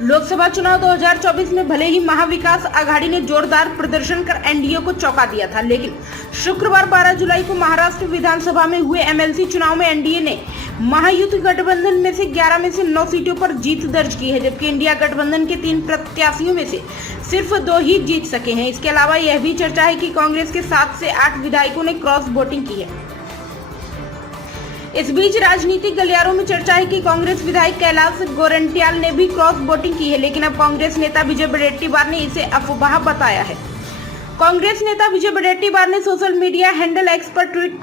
लोकसभा चुनाव 2024 में भले ही महाविकास आघाड़ी ने जोरदार प्रदर्शन कर एनडीए को चौंका दिया था, लेकिन शुक्रवार 12 जुलाई को महाराष्ट्र विधानसभा में हुए एमएलसी चुनाव में एनडीए ने महायुति गठबंधन में से 11 में से 9 सीटों पर जीत दर्ज की है, जबकि इंडिया गठबंधन के 3 प्रत्याशियों में से सिर्फ 2 ही जीत सके हैं। इसके अलावा यह भी चर्चा है कि कांग्रेस के 7 से 8 विधायकों ने क्रॉस वोटिंग की है। इस बीच राजनीतिक गलियारों में चर्चा है कि कांग्रेस विधायक कैलाश गोरंट्याल ने भी क्रॉस वोटिंग की है, लेकिन अब कांग्रेस नेता विजय वडेट्टीवार ने इसे अफवाह बताया है। कांग्रेस नेता विजय वडेट्टीवार ने सोशल मीडिया हैंडल एक्स पर ट्वीट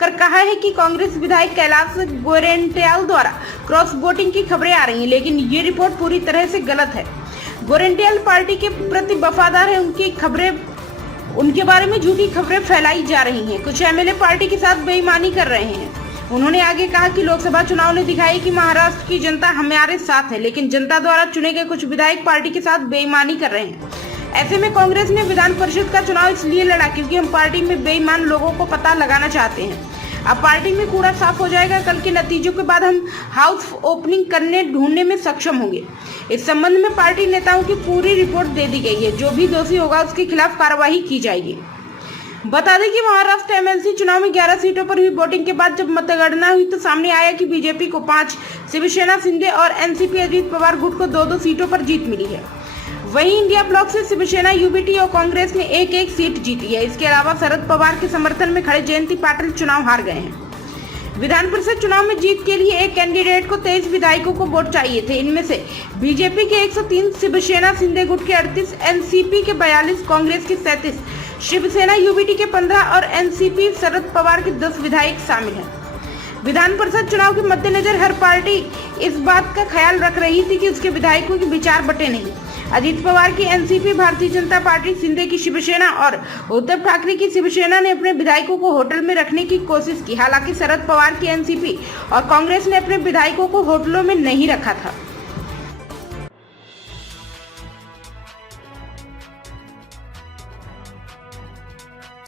कर कहा है कि कांग्रेस विधायक कैलाश गोरंट्याल द्वारा क्रॉस वोटिंग की खबरें आ रही हैं, लेकिन ये रिपोर्ट पूरी तरह से गलत है। गोरंट्याल पार्टी के प्रति वफादार है, उनके बारे में झूठी खबरें फैलाई जा रही हैं। कुछ एमएलए पार्टी के साथ बेईमानी कर रहे हैं। उन्होंने आगे कहा कि लोकसभा चुनाव ने दिखाई कि महाराष्ट्र की जनता हमारे साथ है, लेकिन जनता द्वारा चुने गए कुछ विधायक पार्टी के साथ बेईमानी कर रहे हैं। ऐसे में कांग्रेस ने विधान परिषद का चुनाव इसलिए लड़ा क्योंकि हम पार्टी में बेईमान लोगों को पता लगाना चाहते हैं। अब पार्टी में कूड़ा साफ हो जाएगा। कल के नतीजों के बाद हम हाउस ओपनिंग करने ढूंढने में सक्षम होंगे। इस संबंध में पार्टी नेताओं की पूरी रिपोर्ट दे दी गई है। जो भी दोषी होगा उसके खिलाफ कार्रवाई की जाएगी। बता दें कि महाराष्ट्र एमएलसी चुनाव में 11 सीटों पर हुई वोटिंग के बाद जब मतगणना हुई तो सामने आया कि बीजेपी को 5, शिवसेना शिंदे और एनसीपी अजीत पवार गुट को 2-2 सीटों पर जीत मिली है। वहीं इंडिया ब्लॉक से शिवसेना, यूबीटी और कांग्रेस ने 1-1 सीट जीती है। इसके अलावा शरद पवार के समर्थन में खड़े जयंती पाटिल चुनाव हार गए हैं। विधान परिषद चुनाव में जीत के लिए एक कैंडिडेट को 23 विधायकों को वोट चाहिए थे। इनमें से बीजेपी के 103, शिवसेना शिंदे गुट के 38, एनसीपी के 42, कांग्रेस के 37, शिवसेना यूबीटी के 15 और एनसीपी शरद पवार के 10 विधायक शामिल हैं। विधान परिषद चुनाव के मद्देनजर हर पार्टी इस बात का ख्याल रख रही थी कि उसके विधायकों के विचार बटे नहीं। अजीत पवार की एनसीपी, भारतीय जनता पार्टी, शिंदे की शिवसेना और उद्धव ठाकरे की शिवसेना ने अपने विधायकों को होटल में रखने की कोशिश की। हालांकि शरद पवार की एनसीपी और कांग्रेस ने अपने विधायकों को होटलों में नहीं रखा था।